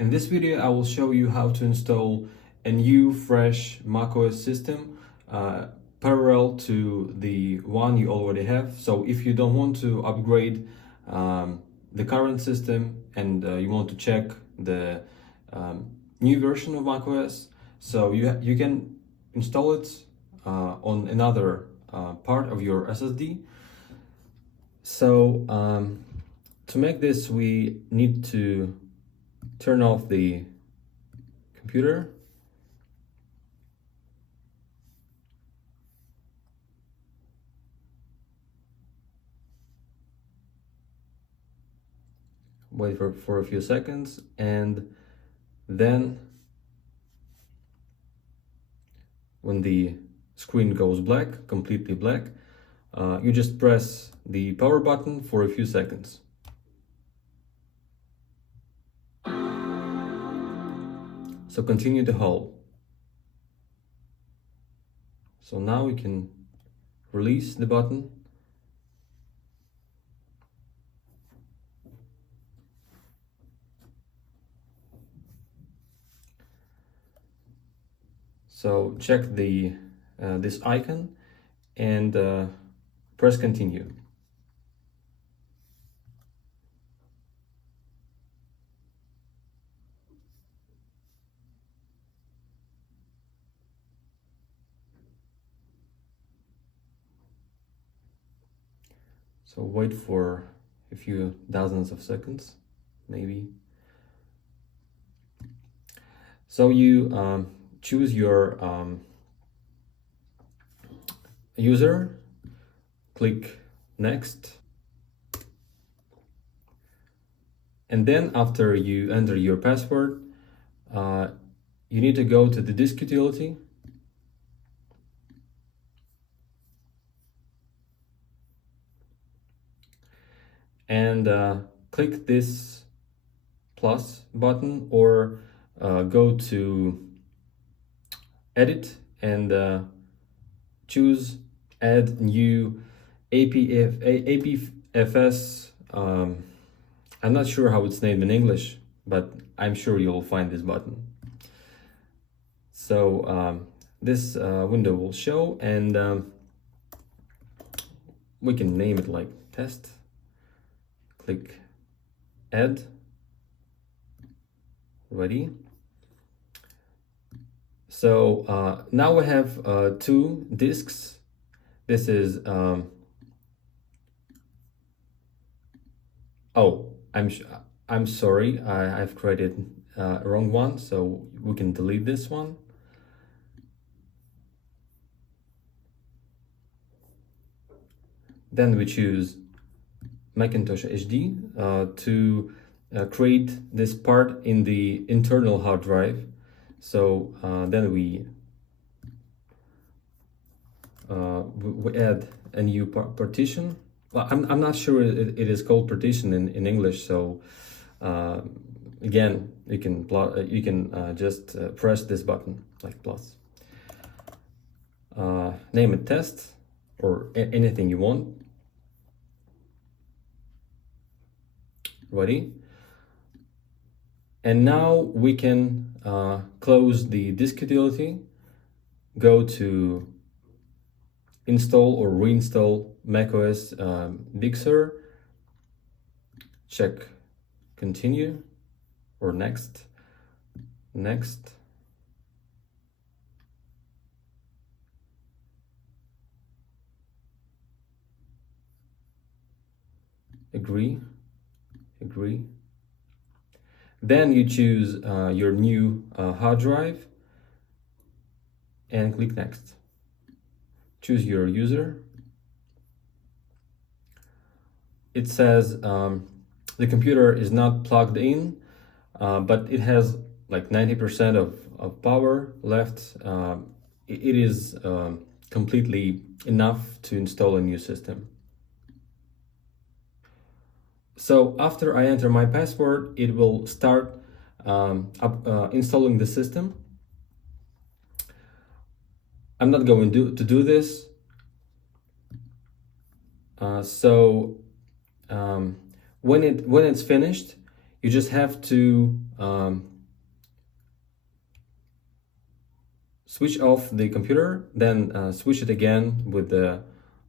In this video, I will show you how to install a new fresh macOS system parallel to the one you already have. So if you don't want to upgrade the current system and you want to check the new version of macOS, so you can install it on another part of your SSD. So to make this, we need to turn off the computer. Wait for a few seconds, and then when the screen goes black, completely black, you just press the power button for a few seconds. So continue to hold. So now we can release the button. So check the this icon and press continue. So wait for a few dozens of seconds, maybe. So you choose your user, click next, and then after you enter your password, you need to go to the disk utility and click this plus button, or go to edit and choose add new APFS. I'm not sure how it's named in English, but I'm sure you'll find this button. So this window will show, and we can name it like test. Click add. Ready. So now we have two disks. This is I'm sorry, I've created a wrong one, so we can delete this one. Then we choose Macintosh HD to create this part in the internal hard drive. So then we add a new partition. Well, I'm not sure it is called partition in English. So again, you can just press this button like plus. Name it test or anything you want. Ready? And now we can close the disk utility, go to install or reinstall macOS Big Sur, check continue or next, agree. Then you choose your new hard drive and click next. Choose your user. It says the computer is not plugged in, but it has like 90% of power left. It is completely enough to install a new system. So after I enter my password, it will start installing the system. I'm not going to do this. When it's finished, You just have to switch off the computer, then switch it again with the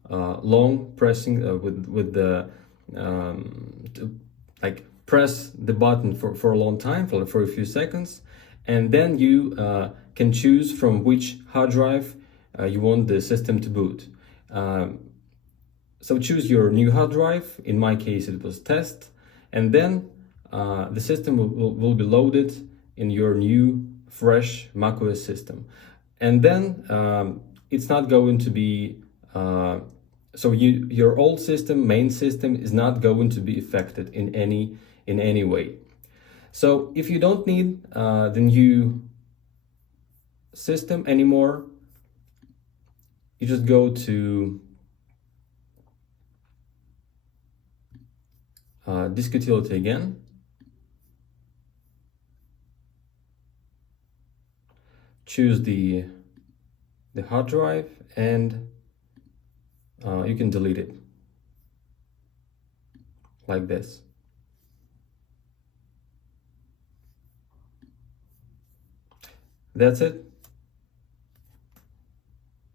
long pressing with the like press the button for a long time, for a few seconds, and then you can choose from which hard drive you want the system to boot. So choose your new hard drive. In my case, it was test, and then the system will be loaded in your new fresh macOS system. And then it's not going to be so your old system, main system, is not going to be affected in any way. So if you don't need the new system anymore, you just go to disk utility again, choose the hard drive, and you can delete it like this. That's it.